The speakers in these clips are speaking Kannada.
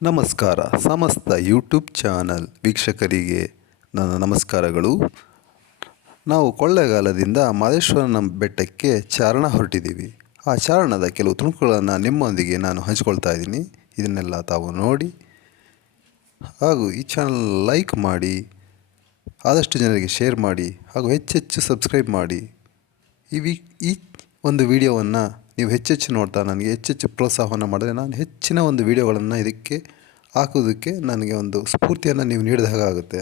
ನಮಸ್ಕಾರ ಸಮಸ್ತ ಯೂಟ್ಯೂಬ್ ಚಾನಲ್ ವೀಕ್ಷಕರಿಗೆ ನನ್ನ ನಮಸ್ಕಾರಗಳು. ನಾವು ಕೊಳ್ಳೇಗಾಲದಿಂದ ಮಹದೇಶ್ವರನ ಬೆಟ್ಟಕ್ಕೆ ಚಾರಣ ಹೊರಟಿದ್ದೀವಿ. ಆ ಚಾರಣದ ಕೆಲವು ತುಣುಕುಗಳನ್ನು ನಿಮ್ಮೊಂದಿಗೆ ನಾನು ಹಂಚ್ಕೊಳ್ತಾ ಇದ್ದೀನಿ. ಇದನ್ನೆಲ್ಲ ತಾವು ನೋಡಿ ಹಾಗೂ ಈ ಚಾನಲ್ ಲೈಕ್ ಮಾಡಿ, ಆದಷ್ಟು ಜನರಿಗೆ ಶೇರ್ ಮಾಡಿ ಹಾಗೂ ಹೆಚ್ಚೆಚ್ಚು ಸಬ್ಸ್ಕ್ರೈಬ್ ಮಾಡಿ. ಈ ಒಂದು ವಿಡಿಯೋವನ್ನು ನೀವು ಹೆಚ್ಚೆಚ್ಚು ನೋಡ್ತಾ ನನಗೆ ಹೆಚ್ಚೆಚ್ಚು ಪ್ರೋತ್ಸಾಹವನ್ನು ಮಾಡಿದ್ರೆ ನಾನು ಹೆಚ್ಚಿನ ಒಂದು ವಿಡಿಯೋಗಳನ್ನು ಇದಕ್ಕೆ ಹಾಕೋದಕ್ಕೆ ನನಗೆ ಒಂದು ಸ್ಫೂರ್ತಿಯನ್ನು ನೀವು ನೀಡಿದ ಹಾಗಾಗುತ್ತೆ.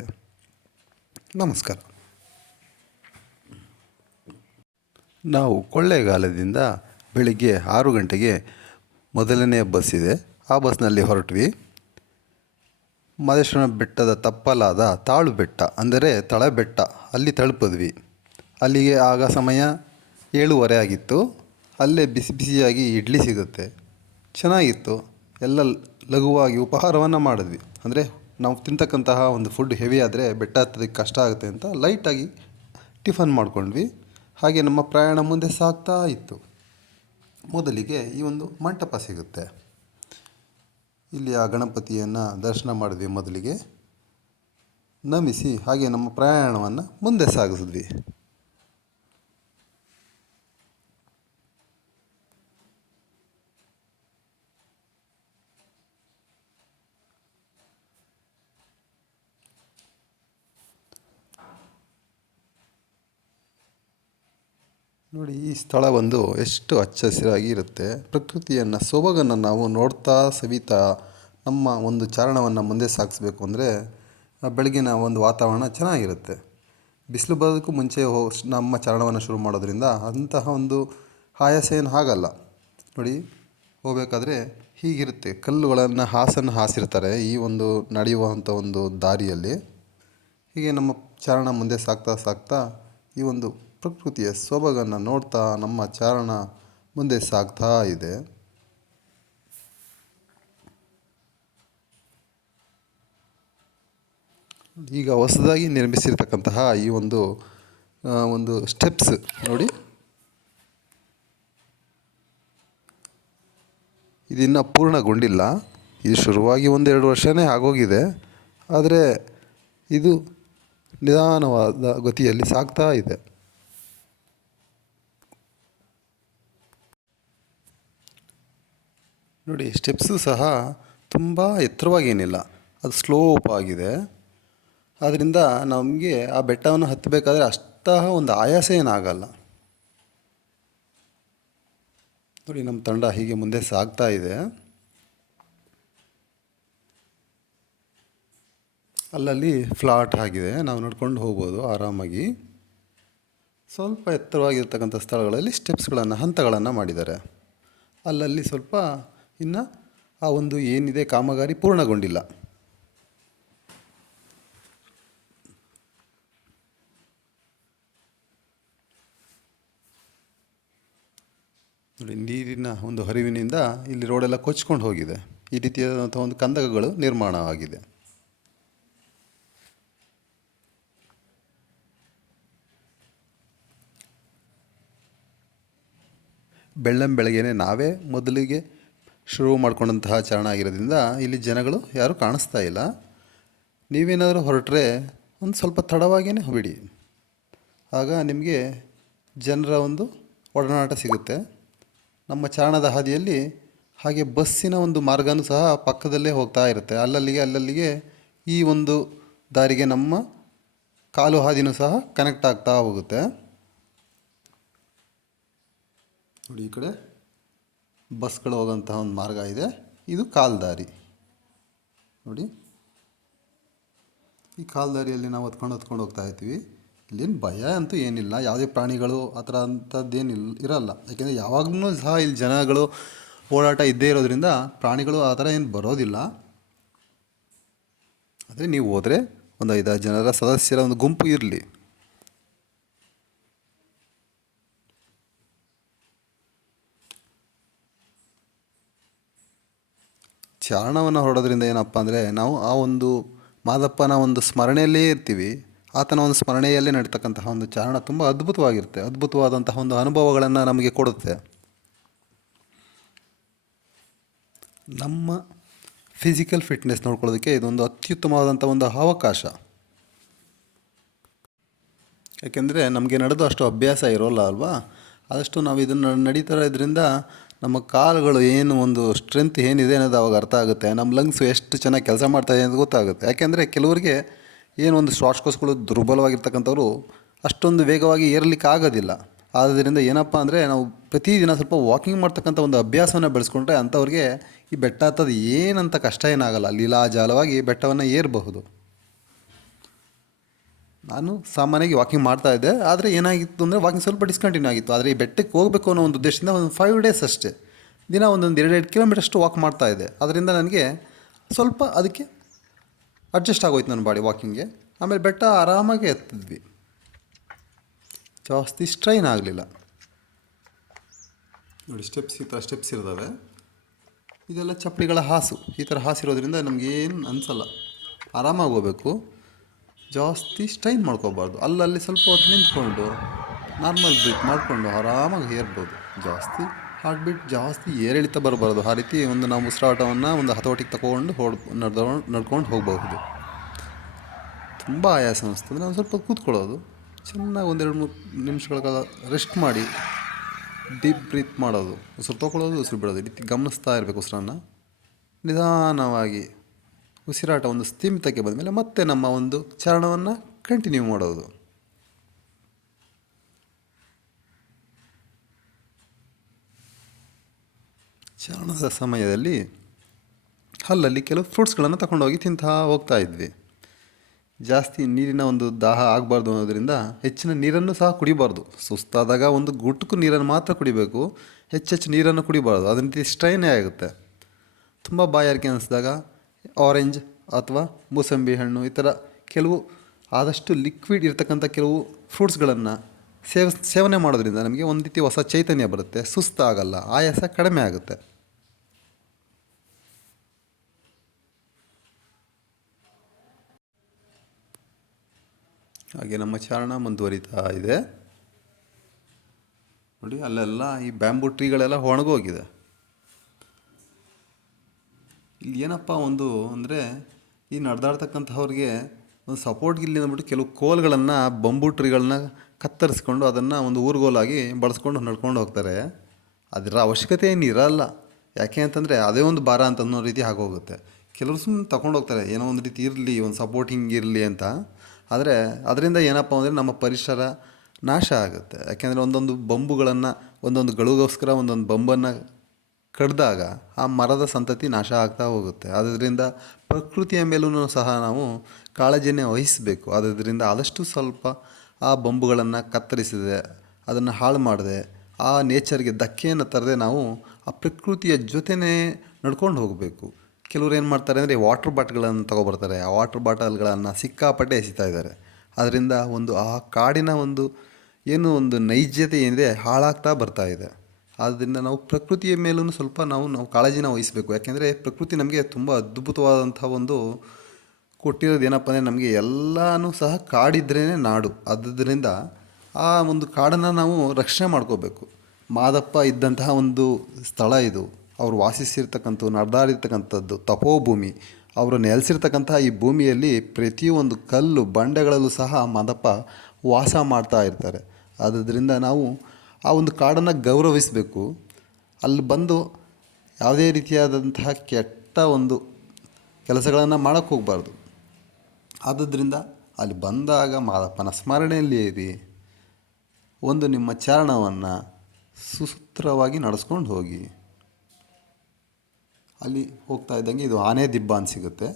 ನಮಸ್ಕಾರ. ನಾವು ಕೊಳ್ಳೇಗಾಲದಿಂದ ಬೆಳಿಗ್ಗೆ 6 ಗಂಟೆಗೆ ಮೊದಲನೇ ಬಸ್ ಇದೆ. ಆ ಬಸ್ನಲ್ಲಿ ಹೊರಟ್ವಿ. ಮಹದೇಶ್ವರನ ಬೆಟ್ಟದ ತಪ್ಪಲಾದ ತಾಳು ಬೆಟ್ಟ ಅಂದರೆ ತಳಬೆಟ್ಟ ಅಲ್ಲಿ ತಲುಪಿದ್ವಿ. ಅಲ್ಲಿಗೆ ಆಗ ಸಮಯ 7:30 ಆಗಿತ್ತು. ಅಲ್ಲೇ ಬಿಸಿ ಬಿಸಿಯಾಗಿ ಇಡ್ಲಿ ಸಿಗುತ್ತೆ, ಚೆನ್ನಾಗಿತ್ತು. ಎಲ್ಲ ಲಘುವಾಗಿ ಉಪಹಾರವನ್ನು ಮಾಡಿದ್ವಿ. ಅಂದರೆ ನಾವು ತಿಂತಕ್ಕಂತಹ ಒಂದು ಫುಡ್ ಹೆವಿ ಆದರೆ ಬೆಟ್ಟ ಹತ್ತೋದಕ್ಕೆ ಕಷ್ಟ ಆಗುತ್ತೆ ಅಂತ ಲೈಟಾಗಿ ಟಿಫನ್ ಮಾಡ್ಕೊಂಡ್ವಿ. ಹಾಗೆ ನಮ್ಮ ಪ್ರಯಾಣ ಮುಂದೆ ಸಾಗ್ತಾ ಇತ್ತು. ಮೊದಲಿಗೆ ಈ ಒಂದು ಮಂಟಪ ಸಿಗುತ್ತೆ. ಇಲ್ಲಿ ಆ ಗಣಪತಿಯನ್ನು ದರ್ಶನ ಮಾಡಿದ್ವಿ. ಮೊದಲಿಗೆ ನಮಿಸಿ ಹಾಗೆ ನಮ್ಮ ಪ್ರಯಾಣವನ್ನು ಮುಂದೆ ಸಾಗಿಸಿದ್ವಿ. ನೋಡಿ, ಈ ಸ್ಥಳ ಒಂದು ಎಷ್ಟು ಹಚ್ಚ ಹಸಿರಾಗಿ ಇರುತ್ತೆ. ಪ್ರಕೃತಿಯನ್ನು ಸೊಬಗನ್ನು ನಾವು ನೋಡ್ತಾ ಸವಿತಾ ನಮ್ಮ ಒಂದು ಚಾರಣವನ್ನು ಮುಂದೆ ಸಾಗಿಸ್ಬೇಕು ಅಂದರೆ ಬೆಳಗಿನ ಒಂದು ವಾತಾವರಣ ಚೆನ್ನಾಗಿರುತ್ತೆ. ಬಿಸಿಲು ಬರೋದಕ್ಕೂ ಮುಂಚೆ ನಮ್ಮ ಚಾರಣವನ್ನು ಶುರು ಮಾಡೋದ್ರಿಂದ ಅಂತಹ ಒಂದು ಆಯಾಸ ಏನು ಆಗಲ್ಲ. ನೋಡಿ, ಹೋಗಬೇಕಾದ್ರೆ ಹೀಗಿರುತ್ತೆ. ಕಲ್ಲುಗಳನ್ನು ಹಾಸಿರ್ತಾರೆ ಈ ಒಂದು ನಡೆಯುವಂಥ ಒಂದು ದಾರಿಯಲ್ಲಿ. ಹೀಗೆ ನಮ್ಮ ಚಾರಣ ಮುಂದೆ ಸಾಗ್ತಾ ಸಾಗ್ತಾ ಈ ಒಂದು ಪ್ರಕೃತಿಯ ಸೊಬಗನ್ನು ನೋಡ್ತಾ ನಮ್ಮ ಚಾರಣ ಮುಂದೆ ಸಾಗ್ತಾ ಇದೆ. ಈಗ ಹೊಸದಾಗಿ ನಿರ್ಮಿಸಿರ್ತಕ್ಕಂತಹ ಈ ಒಂದು ಸ್ಟೆಪ್ಸ್ ನೋಡಿ, ಇದಿನ್ನೂ ಪೂರ್ಣಗೊಂಡಿಲ್ಲ. ಇದು ಶುರುವಾಗಿ 1-2 ವರ್ಷವೇ ಆಗೋಗಿದೆ. ಆದರೆ ಇದು ನಿಧಾನವಾದ ಗತಿಯಲ್ಲಿ ಸಾಗ್ತಾ ಇದೆ. ನೋಡಿ, ಸ್ಟೆಪ್ಸು ಸಹ ತುಂಬ ಎತ್ತರವಾಗೇನಿಲ್ಲ, ಅದು ಸ್ಲೋಪ್ ಆಗಿದೆ. ಆದ್ದರಿಂದ ನಮಗೆ ಆ ಬೆಟ್ಟವನ್ನು ಹತ್ತಬೇಕಾದ್ರೆ ಅಷ್ಟಹ ಒಂದು ಆಯಾಸ ಏನಾಗಲ್ಲ. ನೋಡಿ, ನಮ್ಮ ತಂಡ ಹೀಗೆ ಮುಂದೆ ಸಾಗ್ತಾ ಇದೆ. ಅಲ್ಲಲ್ಲಿ ಫ್ಲಾಟ್ ಆಗಿದೆ, ನಾವು ನೋಡ್ಕೊಂಡು ಹೋಗ್ಬೋದು ಆರಾಮಾಗಿ. ಸ್ವಲ್ಪ ಎತ್ತರವಾಗಿರ್ತಕ್ಕಂಥ ಸ್ಥಳಗಳಲ್ಲಿ ಸ್ಟೆಪ್ಸ್ಗಳನ್ನು ಹಂತಗಳನ್ನು ಮಾಡಿದ್ದಾರೆ. ಅಲ್ಲಲ್ಲಿ ಸ್ವಲ್ಪ ಇನ್ನು ಆ ಒಂದು ಏನಿದೆ ಕಾಮಗಾರಿ ಪೂರ್ಣಗೊಂಡಿಲ್ಲ. ನೋಡಿ, ನೀರಿನ ಒಂದು ಹರಿವಿನಿಂದ ಇಲ್ಲಿ ರೋಡೆಲ್ಲ ಕೊಚ್ಕೊಂಡು ಹೋಗಿದೆ. ಈ ರೀತಿಯಾದಂಥ ಒಂದು ಕಂದಕಗಳು ನಿರ್ಮಾಣವಾಗಿದೆ. ಬೆಳ್ಳಂಬೆಳಗ್ಗೆನೆ ನಾವೇ ಮೊದಲಿಗೆ ಶುರು ಮಾಡ್ಕೊಂಡಂತಹ ಚಾರಣ ಆಗಿರೋದ್ರಿಂದ ಇಲ್ಲಿ ಜನಗಳು ಯಾರೂ ಕಾಣಿಸ್ತಾ ಇಲ್ಲ. ನೀವೇನಾದರೂ ಹೊರಟ್ರೆ ಒಂದು ಸ್ವಲ್ಪ ತಡವಾಗಿಯೇ ಹೋಗ್ಬಿಡಿ, ಆಗ ನಿಮಗೆ ಜನರ ಒಂದು ಒಡನಾಟ ಸಿಗುತ್ತೆ. ನಮ್ಮ ಚಾರಣದ ಹಾದಿಯಲ್ಲಿ ಹಾಗೆ ಬಸ್ಸಿನ ಒಂದು ಮಾರ್ಗನೂ ಸಹ ಪಕ್ಕದಲ್ಲೇ ಹೋಗ್ತಾ ಇರುತ್ತೆ. ಅಲ್ಲಲ್ಲಿಗೆ ಈ ಒಂದು ದಾರಿಗೆ ನಮ್ಮ ಕಾಲು ಹಾದಿನೂ ಸಹ ಕನೆಕ್ಟ್ ಆಗ್ತಾ ಹೋಗುತ್ತೆ. ನೋಡಿ, ಈ ಕಡೆ ಬಸ್ಗಳು ಹೋಗೋಂತಹ ಒಂದು ಮಾರ್ಗ ಇದೆ, ಇದು ಕಾಲ್ದಾರಿ. ನೋಡಿ, ಈ ಕಾಲ್ದಾರಿಯಲ್ಲಿ ನಾವು ಹೊತ್ಕೊಂಡು ಹೋಗ್ತಾ ಇರ್ತೀವಿ. ಇಲ್ಲೇನು ಭಯ ಅಂತೂ ಏನಿಲ್ಲ, ಯಾವುದೇ ಪ್ರಾಣಿಗಳು ಆ ಥರ ಅಂಥದ್ದೇನು ಇರಲ್ಲ. ಯಾಕೆಂದರೆ ಯಾವಾಗಲೂ ಸಹ ಇಲ್ಲಿ ಜನಗಳು ಓಡಾಟ ಇದ್ದೇ ಇರೋದ್ರಿಂದ ಪ್ರಾಣಿಗಳು ಆ ಥರ ಏನು ಬರೋದಿಲ್ಲ. ಆದರೆ ನೀವು ಹೋದರೆ ಒಂದು 5-6 ಜನರ ಸದಸ್ಯರ ಒಂದು ಗುಂಪು ಇರಲಿ. ಚಾರಣವನ್ನು ಹೊರಡೋದ್ರಿಂದ ಏನಪ್ಪ ಅಂದರೆ ನಾವು ಆ ಒಂದು ಮಾದಪ್ಪನ ಒಂದು ಸ್ಮರಣೆಯಲ್ಲೇ ಇರ್ತೀವಿ. ಆತನ ಒಂದು ಸ್ಮರಣೆಯಲ್ಲೇ ನಡೀತಕ್ಕಂತಹ ಒಂದು ಚಾರಣ ತುಂಬ ಅದ್ಭುತವಾಗಿರುತ್ತೆ. ಅದ್ಭುತವಾದಂತಹ ಒಂದು ಅನುಭವಗಳನ್ನು ನಮಗೆ ಕೊಡುತ್ತೆ. ನಮ್ಮ ಫಿಸಿಕಲ್ ಫಿಟ್ನೆಸ್ ನೋಡ್ಕೊಳ್ಳೋದಕ್ಕೆ ಇದೊಂದು ಅತ್ಯುತ್ತಮವಾದಂಥ ಒಂದು ಅವಕಾಶ. ಯಾಕೆಂದರೆ ನಮಗೆ ನಡೆದು ಅಷ್ಟು ಅಭ್ಯಾಸ ಇರೋಲ್ಲ ಅಲ್ವಾ, ಆದಷ್ಟು ನಾವು ಇದನ್ನು ನಡೀತಾ ಇದರಿಂದ ನಮ್ಮ ಕಾಲುಗಳು ಏನು ಒಂದು ಸ್ಟ್ರೆಂತ್ ಏನಿದೆ ಅನ್ನೋದು ಅವಾಗ ಅರ್ಥ ಆಗುತ್ತೆ. ನಮ್ಮ ಲಂಗ್ಸು ಎಷ್ಟು ಚೆನ್ನಾಗಿ ಕೆಲಸ ಮಾಡ್ತಾಯಿದೆ ಅಂತ ಗೊತ್ತಾಗುತ್ತೆ. ಯಾಕೆಂದರೆ ಕೆಲವರಿಗೆ ಏನು ಒಂದು ಶ್ವಾಸಕೋಶಗಳು ದುರ್ಬಲವಾಗಿರ್ತಕ್ಕಂಥವ್ರು ಅಷ್ಟೊಂದು ವೇಗವಾಗಿ ಏರಲಿಕ್ಕೆ ಆಗೋದಿಲ್ಲ. ಆದ್ದರಿಂದ ಏನಪ್ಪ ಅಂದರೆ ನಾವು ಪ್ರತಿದಿನ ಸ್ವಲ್ಪ ವಾಕಿಂಗ್ ಮಾಡ್ತಕ್ಕಂಥ ಒಂದು ಅಭ್ಯಾಸವನ್ನು ಬೆಳೆಸ್ಕೊಂಡ್ರೆ ಅಂಥವ್ರಿಗೆ ಈ ಬೆಟ್ಟ ಹತ್ತೋದು ಏನಂತ ಕಷ್ಟ ಏನಾಗಲ್ಲ, ಲೀಲಾಜಾಲವಾಗಿ ಬೆಟ್ಟವನ್ನು ಏರಬಹುದು. ನಾನು ಸಾಮಾನ್ಯವಾಗಿ ವಾಕಿಂಗ್ ಮಾಡ್ತಾಯಿದ್ದೆ, ಆದರೆ ಏನಾಗಿತ್ತು ಅಂದರೆ ವಾಕಿಂಗ್ ಸ್ವಲ್ಪ ಡಿಸ್ಕಂಟಿನ್ಯೂ ಆಗಿತ್ತು. ಆದರೆ ಈ ಬೆಟ್ಟಕ್ಕೆ ಹೋಗಬೇಕು ಅನ್ನೋ ಒಂದು ಉದ್ದೇಶದಿಂದ ಒಂದು 5 days ಅಷ್ಟೇ ದಿನ ಒಂದೊಂದು 2 ಕಿಲೋಮೀಟರ್ಷ್ಟು ವಾಕ್ ಮಾಡ್ತಾಯಿದ್ದೆ. ಅದರಿಂದ ನನಗೆ ಸ್ವಲ್ಪ ಅದಕ್ಕೆ ಅಡ್ಜಸ್ಟ್ ಆಗೋಯ್ತು ನನ್ನ ಬಾಡಿ ವಾಕಿಂಗ್ಗೆ. ಆಮೇಲೆ ಬೆಟ್ಟ ಆರಾಮಾಗಿ ಎತ್ತಿದ್ವಿ, ಜಾಸ್ತಿ ಸ್ಟ್ರೈನ್ ಆಗಲಿಲ್ಲ. ನೋಡಿ ಸ್ಟೆಪ್ಸ್, ಈ ಥರ ಸ್ಟೆಪ್ಸ್ ಇರ್ತವೆ. ಇದೆಲ್ಲ ಚಪ್ಪಡಿಗಳ ಹಾಸು. ಈ ಥರ ಹಾಸಿರೋದ್ರಿಂದ ನಮಗೇನು ಅನಿಸಲ್ಲ, ಆರಾಮಾಗಿ ಹೋಗ್ಬೇಕು, ಜಾಸ್ತಿ ಸ್ಟ್ರೈನ್ ಮಾಡ್ಕೋಬಾರ್ದು. ಅಲ್ಲಲ್ಲಿ ಸ್ವಲ್ಪ ಹೊತ್ತು ನಿಂತ್ಕೊಂಡು ನಾರ್ಮಲ್ ಬ್ರೀತ್ ಮಾಡಿಕೊಂಡು ಆರಾಮಾಗಿ ಏರ್ಬೋದು. ಜಾಸ್ತಿ ಹಾರ್ಟ್ ಬೀಟ್ ಜಾಸ್ತಿ ಏರಿಳಿತ ಬರಬಾರ್ದು. ಆ ರೀತಿ ಒಂದು ನಾವು ಉಸಿರಾಟವನ್ನು ಒಂದು ಹತೋಟಿಗೆ ತಗೊಂಡು ನಡ್ಕೊಂಡು ಹೋಗಬಹುದು. ತುಂಬ ಆಯಾಸ ಅನ್ನಿಸ್ತಂದರೆ ಒಂದು ಸ್ವಲ್ಪ ಕೂತ್ಕೊಳ್ಳೋದು, ಚೆನ್ನಾಗಿ 1-2-3 ನಿಮಿಷಗಳ ಕಾಲ ರೆಸ್ಟ್ ಮಾಡಿ ಡೀಪ್ ಬ್ರೀತ್ ಮಾಡೋದು, ಉಸಿರು ತೊಗೊಳ್ಳೋದು, ಉಸಿರು ಬಿಡೋದು, ಈ ರೀತಿ ಗಮನಿಸ್ತಾ ಇರಬೇಕು. ಉಸಿರನ್ನು ನಿಧಾನವಾಗಿ ಉಸಿರಾಟ ಒಂದು ಸ್ಥಿಮಿತಕ್ಕೆ ಬಂದ ಮೇಲೆ ಮತ್ತೆ ನಮ್ಮ ಒಂದು ಚಾರಣವನ್ನು ಕಂಟಿನ್ಯೂ ಮಾಡೋದು. ಚಾರಣದ ಸಮಯದಲ್ಲಿ ಅಲ್ಲಲ್ಲಿ ಕೆಲವು ಫ್ರೂಟ್ಸ್ಗಳನ್ನು ತಗೊಂಡೋಗಿ ತಿಂತಾ ಹೋಗ್ತಾ ಇದ್ವಿ. ಜಾಸ್ತಿ ನೀರಿನ ಒಂದು ದಾಹ ಆಗಬಾರ್ದು ಅನ್ನೋದರಿಂದ ಹೆಚ್ಚಿನ ನೀರನ್ನು ಸಹ ಕುಡಿಬಾರ್ದು. ಸುಸ್ತಾದಾಗ ಒಂದು ಗುಟುಕು ನೀರನ್ನು ಮಾತ್ರ ಕುಡಿಬೇಕು, ಹೆಚ್ಚೆಚ್ಚು ನೀರನ್ನು ಕುಡಿಬಾರ್ದು. ಅದರಿಂದ ಸ್ಟ್ರೈನೇ ಆಗುತ್ತೆ. ತುಂಬ ಬಾಯಾರಿಕೆ ಅನ್ನಿಸಿದಾಗ ಆರೆಂಜ್ ಅಥವಾ ಮೂಸಂಬಿ ಹಣ್ಣು ಈ ಥರ ಕೆಲವು ಆದಷ್ಟು ಲಿಕ್ವಿಡ್ ಇರ್ತಕ್ಕಂಥ ಕೆಲವು ಫ್ರೂಟ್ಸ್ಗಳನ್ನು ಸೇವನೆ ಮಾಡೋದ್ರಿಂದ ನಮಗೆ ಒಂದು ರೀತಿ ಹೊಸ ಚೈತನ್ಯ ಬರುತ್ತೆ, ಸುಸ್ತಾಗಲ್ಲ, ಆಯಾಸ ಕಡಿಮೆ ಆಗುತ್ತೆ. ಹಾಗೆ ನಮ್ಮ ಚಾರಣ ಮುಂದುವರಿತಾ ಇದೆ. ನೋಡಿ ಅಲ್ಲೆಲ್ಲ ಈ ಬ್ಯಾಂಬೂ ಟ್ರೀಗಳೆಲ್ಲ ಒಣಗೋಗಿದೆ. ಇಲ್ಲಿ ಏನಪ್ಪ ಒಂದು ಅಂದರೆ ಈ ನಡೆದಾಡ್ತಕ್ಕಂಥವ್ರಿಗೆ ಒಂದು ಸಪೋರ್ಟ್ಗೆ ಇಲ್ಲಿ ಅಂದ್ಬಿಟ್ಟು ಕೆಲವು ಕೋಲ್ಗಳನ್ನು, ಬಂಬೂ ಟ್ರೀಗಳನ್ನ ಕತ್ತರಿಸ್ಕೊಂಡು ಅದನ್ನು ಒಂದು ಊರುಗೋಲಾಗಿ ಬಳಸ್ಕೊಂಡು ನಡ್ಕೊಂಡು ಹೋಗ್ತಾರೆ. ಅದರ ಅವಶ್ಯಕತೆ ಏನು ಇರಲ್ಲ. ಯಾಕೆ ಅಂತಂದರೆ ಅದೇ ಒಂದು ಭಾರ ಅಂತ ಅನ್ನೋ ರೀತಿ ಆಗೋಗುತ್ತೆ. ಕೆಲವರು ಸುಮ್ಮನೆ ತಗೊಂಡು ಹೋಗ್ತಾರೆ, ಏನೋ ಒಂದು ರೀತಿ ಇರಲಿ, ಒಂದು ಸಪೋರ್ಟಿಂಗ್ ಇರಲಿ ಅಂತ. ಆದರೆ ಅದರಿಂದ ಏನಪ್ಪ ಅಂದರೆ ನಮ್ಮ ಪರಿಸರ ನಾಶ ಆಗುತ್ತೆ. ಯಾಕೆಂದರೆ ಒಂದೊಂದು ಬಂಬುಗಳನ್ನು, ಒಂದೊಂದು ಗಳಿಗೋಸ್ಕರ ಒಂದೊಂದು ಬಂಬನ್ನು ಕಡಿದಾಗ ಆ ಮರದ ಸಂತತಿ ನಾಶ ಆಗ್ತಾ ಹೋಗುತ್ತೆ. ಆದ್ದರಿಂದ ಪ್ರಕೃತಿಯ ಮೇಲೂ ಸಹ ನಾವು ಕಾಳಜಿಯನ್ನು ವಹಿಸಬೇಕು. ಆದ್ದರಿಂದ ಆದಷ್ಟು ಸ್ವಲ್ಪ ಆ ಬಂಬುಗಳನ್ನು ಕತ್ತರಿಸಿದೆ, ಅದನ್ನು ಹಾಳು ಮಾಡದೆ, ಆ ನೇಚರ್ಗೆ ಧಕ್ಕೆಯನ್ನು ತರದೆ ನಾವು ಆ ಪ್ರಕೃತಿಯ ಜೊತೆನೇ ನಡ್ಕೊಂಡು ಹೋಗಬೇಕು. ಕೆಲವ್ರು ಏನು ಮಾಡ್ತಾರೆ ಅಂದರೆ ವಾಟ್ರ್ ಬಾಟ್ಲ್ಗಳನ್ನು ತೊಗೊಬರ್ತಾರೆ. ಆ ವಾಟ್ರ್ ಬಾಟಲ್ಗಳನ್ನು ಸಿಕ್ಕಾಪಟ್ಟೆ ಎಸಿತಾ ಇದ್ದಾರೆ. ಅದರಿಂದ ಒಂದು ಆ ಕಾಡಿನ ಒಂದು ಏನು ಒಂದು ನೈಜತೆ ಏನಿದೆ ಹಾಳಾಗ್ತಾ ಬರ್ತಾ ಇದೆ. ಆದ್ದರಿಂದ ನಾವು ಪ್ರಕೃತಿಯ ಮೇಲೂ ಸ್ವಲ್ಪ ನಾವು ಕಾಳಜಿನ ವಹಿಸಬೇಕು. ಯಾಕೆಂದರೆ ಪ್ರಕೃತಿ ನಮಗೆ ತುಂಬ ಅದ್ಭುತವಾದಂಥ ಒಂದು ಕೊಟ್ಟಿರೋದು. ಏನಪ್ಪ ಅಂದರೆ ನಮಗೆ ಎಲ್ಲನೂ ಸಹ ಕಾಡಿದ್ರೇ ನಾಡು. ಆದ್ದರಿಂದ ಆ ಒಂದು ಕಾಡನ್ನು ನಾವು ರಕ್ಷಣೆ ಮಾಡ್ಕೋಬೇಕು. ಮಾದಪ್ಪ ಇದ್ದಂತಹ ಒಂದು ಸ್ಥಳ ಇದು. ಅವರು ವಾಸಿಸಿರ್ತಕ್ಕಂಥ, ನಡೆದಾಡಿರ್ತಕ್ಕಂಥದ್ದು ತಪೋಭೂಮಿ. ಅವರು ನೆಲೆಸಿರ್ತಕ್ಕಂತಹ ಈ ಭೂಮಿಯಲ್ಲಿ ಪ್ರತಿಯೊಂದು ಕಲ್ಲು ಬಂಡೆಗಳಲ್ಲೂ ಸಹ ಮಾದಪ್ಪ ವಾಸ ಮಾಡ್ತಾ ಇರ್ತಾರೆ. ಆದ್ದರಿಂದ ನಾವು ಆ ಒಂದು ಕಾಡನ್ನು ಗೌರವಿಸಬೇಕು. ಅಲ್ಲಿ ಬಂದು ಯಾವುದೇ ರೀತಿಯಾದಂತಹ ಕೆಟ್ಟ ಒಂದು ಕೆಲಸಗಳನ್ನು ಮಾಡೋಕ್ಕೆ ಹೋಗಬಾರ್ದು. ಆದುದರಿಂದ ಅಲ್ಲಿ ಬಂದಾಗ ಮಾದಪ್ಪನ ಸ್ಮರಣೆಯಲ್ಲಿ ಇರಿ. ಒಂದು ನಿಮ್ಮ ಚಾರಣವನ್ನು ಸುಸೂತ್ರವಾಗಿ ನಡೆಸ್ಕೊಂಡು ಹೋಗಿ. ಅಲ್ಲಿ ಹೋಗ್ತಾ ಇದ್ದಂಗೆ ಇದು ಆನೆ ದಿಬ್ಬ ಅಂತ ಸಿಗುತ್ತೆ.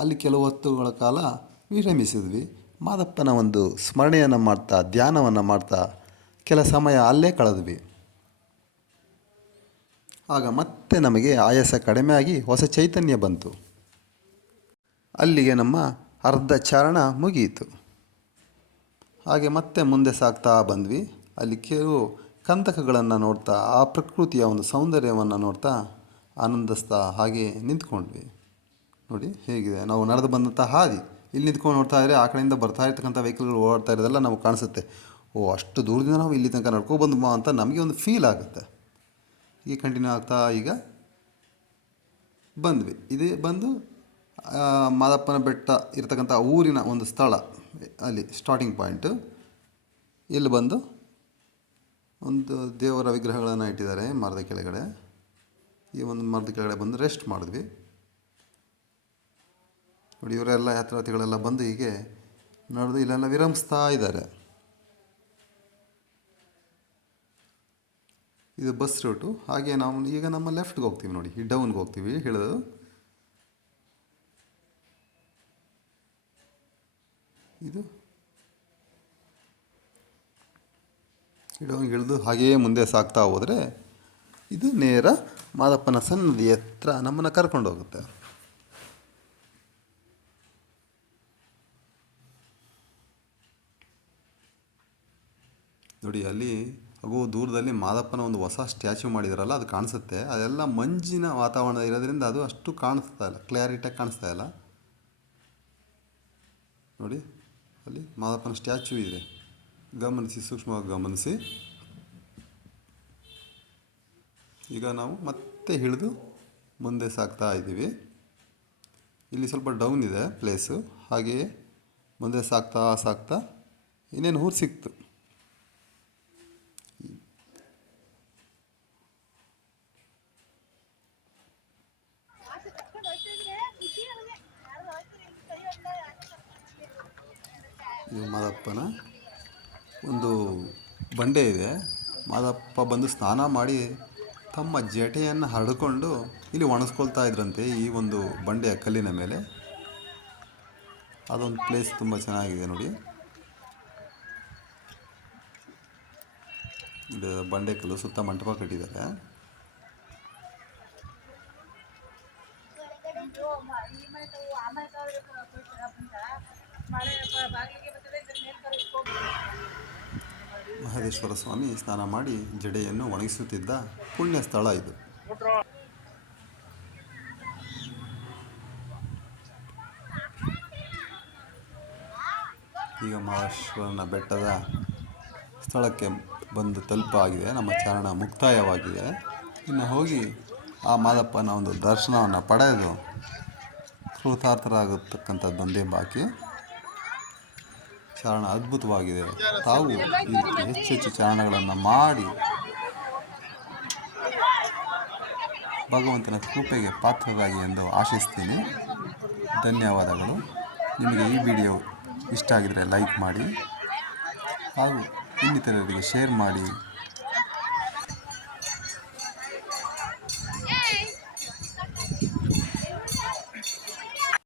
ಅಲ್ಲಿ ಕೆಲವು ಹೊತ್ತುಗಳ ಕಾಲ ವಿರಮಿಸಿದ್ವಿ. ಮಾದಪ್ಪನ ಒಂದು ಸ್ಮರಣೆಯನ್ನು ಮಾಡ್ತಾ, ಧ್ಯಾನವನ್ನು ಮಾಡ್ತಾ ಕೆಲ ಸಮಯ ಅಲ್ಲೇ ಕಳೆದ್ವಿ. ಆಗ ಮತ್ತೆ ನಮಗೆ ಆಯಾಸ ಕಡಿಮೆ ಆಗಿ ಹೊಸ ಚೈತನ್ಯ ಬಂತು. ಅಲ್ಲಿಗೆ ನಮ್ಮ ಅರ್ಧ ಚಾರಣ ಮುಗಿಯಿತು. ಹಾಗೆ ಮತ್ತೆ ಮುಂದೆ ಸಾಗ್ತಾ ಬಂದ್ವಿ. ಅಲ್ಲಿ ಕೆಲವು ಕಂದಕಗಳನ್ನು ನೋಡ್ತಾ, ಆ ಪ್ರಕೃತಿಯ ಒಂದು ಸೌಂದರ್ಯವನ್ನು ನೋಡ್ತಾ ಆನಂದಿಸ್ತಾ ಹಾಗೆ ನಿಂತ್ಕೊಂಡ್ವಿ. ನೋಡಿ ಹೇಗಿದೆ ನಾವು ನಡೆದು ಬಂದಂಥ ಹಾದಿ. ಇಲ್ಲಿ ನಿಂತ್ಕೊಂಡು ನೋಡ್ತಾ ಇದ್ದರೆ ಆ ಕಡೆಯಿಂದ ಬರ್ತಾ ಇರ್ತಕ್ಕಂಥ ವೆಹಿಕಲ್ಗಳು ಓಡ್ತಾ ಇರೋದೆಲ್ಲ ನಮಗೆ ಕಾಣಿಸುತ್ತೆ. ಅಷ್ಟು ದೂರದಿಂದ ನಾವು ಇಲ್ಲಿ ತನಕ ನಡ್ಕೊಬಂದ್ಮಾ ಅಂತ ನಮಗೆ ಒಂದು ಫೀಲ್ ಆಗುತ್ತೆ. ಹೀಗೆ ಕಂಟಿನ್ಯೂ ಆಗ್ತಾ ಈಗ ಬಂದ್ವಿ. ಇದೇ ಬಂದು ಮಾದಪ್ಪನ ಬೆಟ್ಟ ಇರತಕ್ಕಂಥ ಊರಿನ ಒಂದು ಸ್ಥಳ, ಅಲ್ಲಿ ಸ್ಟಾರ್ಟಿಂಗ್ ಪಾಯಿಂಟು. ಇಲ್ಲಿ ಬಂದು ಒಂದು ದೇವರ ವಿಗ್ರಹಗಳನ್ನು ಇಟ್ಟಿದ್ದಾರೆ ಮರದ ಕೆಳಗಡೆ. ಈ ಒಂದು ಮರದ ಕೆಳಗಡೆ ಬಂದು ರೆಸ್ಟ್ ಮಾಡಿದ್ವಿ. ನೋಡಿ, ಇವರೆಲ್ಲ ಯಾತ್ರಾರ್ಥಿಗಳೆಲ್ಲ ಬಂದು ಹೀಗೆ ನಡೆದು ಇಲ್ಲೆಲ್ಲ ವಿರಮಿಸ್ತಾ ಇದ್ದಾರೆ. ಇದು ಬಸ್ ರೂಟು. ಹಾಗೆ ನಾವು ಈಗ ನಮ್ಮ ಲೆಫ್ಟ್ಗೆ ಹೋಗ್ತೀವಿ. ನೋಡಿ, ಈ ಡೌನ್ಗೆ ಹೋಗ್ತೀವಿ ಇಳಿದು. ಇದು ಡೌನ್ಗೆ ಇಳಿದು ಹಾಗೆಯೇ ಮುಂದೆ ಸಾಗ್ತಾ ಹೋದರೆ ಇದು ನೇರ ಮಾದಪ್ಪನ ಸನ್ನಿಧಿ ಹತ್ರ ನಮ್ಮನ್ನು ಕರ್ಕೊಂಡು ಹೋಗುತ್ತೆ. ನೋಡಿ, ಅಲ್ಲಿ ಹಾಗೂ ದೂರದಲ್ಲಿ ಮಾದಪ್ಪನ ಒಂದು ಹೊಸ ಸ್ಟ್ಯಾಚ್ಯೂ ಮಾಡಿದಾರಲ್ಲ, ಅದು ಕಾಣಿಸುತ್ತೆ. ಅದೆಲ್ಲ ಮಂಜಿನ ವಾತಾವರಣ ಇರೋದ್ರಿಂದ ಅದು ಅಷ್ಟು ಕಾಣಿಸ್ತಾ ಇಲ್ಲ, ಕ್ಲಾರಿಟಿಯಾಗಿ ಕಾಣಿಸ್ತಾ ಇಲ್ಲ. ನೋಡಿ, ಅಲ್ಲಿ ಮಾದಪ್ಪನ ಸ್ಟ್ಯಾಚ್ಯೂ ಇದೆ, ಗಮನಿಸಿ, ಸೂಕ್ಷ್ಮವಾಗಿ ಗಮನಿಸಿ. ಈಗ ನಾವು ಮತ್ತೆ ಇಳಿದು ಮುಂದೆ ಸಾಗ್ತಾ ಇದ್ದೀವಿ. ಇಲ್ಲಿ ಸ್ವಲ್ಪ ಡೌನ್ ಇದೆ ಪ್ಲೇಸು. ಹಾಗೆಯೇ ಮುಂದೆ ಸಾಗ್ತಾ ಸಾಗ್ತಾ ಇನ್ನೇನು ಊರು ಸಿಕ್ತು. ಇದು ಮಾದಪ್ಪನ ಒಂದು ಬಂಡೆ ಇದೆ. ಮಾದಪ್ಪ ಬಂದು ಸ್ನಾನ ಮಾಡಿ ತಮ್ಮ ಜಟೆಯನ್ನು ಹರಡಿಕೊಂಡು ಇಲ್ಲಿ ಒಣಗಿಸ್ಕೊಳ್ತಾ ಇದ್ರಂತೆ, ಈ ಒಂದು ಬಂಡೆಯ ಕಲ್ಲಿನ ಮೇಲೆ. ಅದೊಂದು ಪ್ಲೇಸ್ ತುಂಬ ಚೆನ್ನಾಗಿದೆ ನೋಡಿ. ಇದು ಬಂಡೆ ಕಲ್ಲು, ಸುತ್ತ ಮಂಟಪ ಕಟ್ಟಿದ್ದಾರೆ. ಮಹದೇಶ್ವರ ಸ್ವಾಮಿ ಸ್ನಾನ ಮಾಡಿ ಜಡೆಯನ್ನು ಒಣಗಿಸುತ್ತಿದ್ದ ಪುಣ್ಯ ಸ್ಥಳ ಇದು. ಈಗ ಮಹದೇಶ್ವರನ ಬೆಟ್ಟದ ಸ್ಥಳಕ್ಕೆ ಬಂದು ತಲುಪಾಗಿದೆ. ನಮ್ಮ ಚಾರಣ ಮುಕ್ತಾಯವಾಗಿದೆ. ಇನ್ನು ಹೋಗಿ ಆ ಮಾದಪ್ಪನ ಒಂದು ದರ್ಶನವನ್ನು ಪಡೆದು ಕೃತಾರ್ಥರಾಗತಕ್ಕಂಥದ್ದೊಂದೇ ಬಾಕಿ. ಚಾರಣ ಅದ್ಭುತವಾಗಿದೆ. ತಾವು ಹೆಚ್ಚೆಚ್ಚು ಚಾರಣಗಳನ್ನು ಮಾಡಿ ಭಗವಂತನ ಕೃಪೆಗೆ ಪಾತ್ರರಾಗಿ ಎಂದು ಆಶಿಸ್ತೀನಿ. ಧನ್ಯವಾದಗಳು. ನಿಮಗೆ ಈ ವಿಡಿಯೋ ಇಷ್ಟ ಆಗಿದರೆ ಲೈಕ್ ಮಾಡಿ ಹಾಗೂ ಇನ್ನಿತರರಿಗೆ ಶೇರ್ ಮಾಡಿ.